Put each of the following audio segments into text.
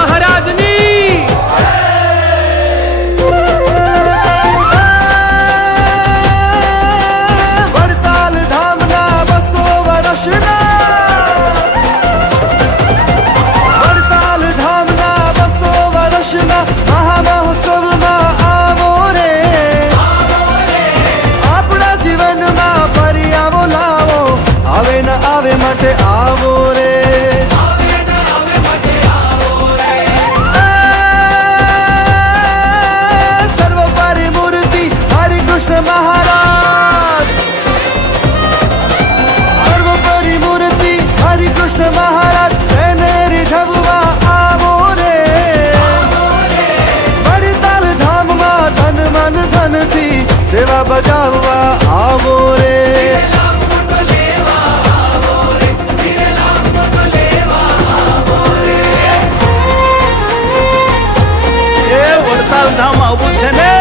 മഹാരാജനീ હરિકૃષ્ણ મહારાજ આવો રે. વડતાલ ધામ આવું છે ને?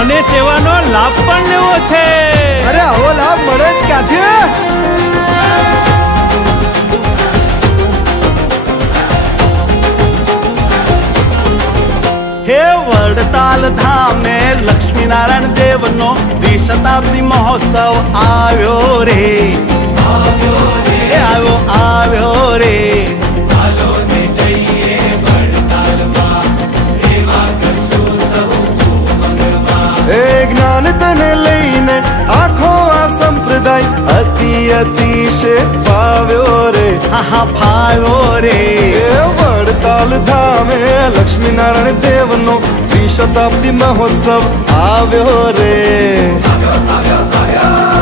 અને સેવાનો લાભ પણ લેવો છે. વડતાલ ધામે લક્ષ્મીનારાયણ દેવનો દ્વિશતાબ્દી મહોત્સવ આવ્યો રે આવ્યો આવ્યો રે જ્ઞાન તને લઈને આખો આ સંપ્રદાય અતિ અતિશે પાવ્યો રે હા હા ફાવ્યો રે વડતાલ ધામે લક્ષ્મીનારાયણ દેવનો દ્વિશતાબ્દી મહોત્સવ આવ્યો રે આવ્યો આવ્યો ધામ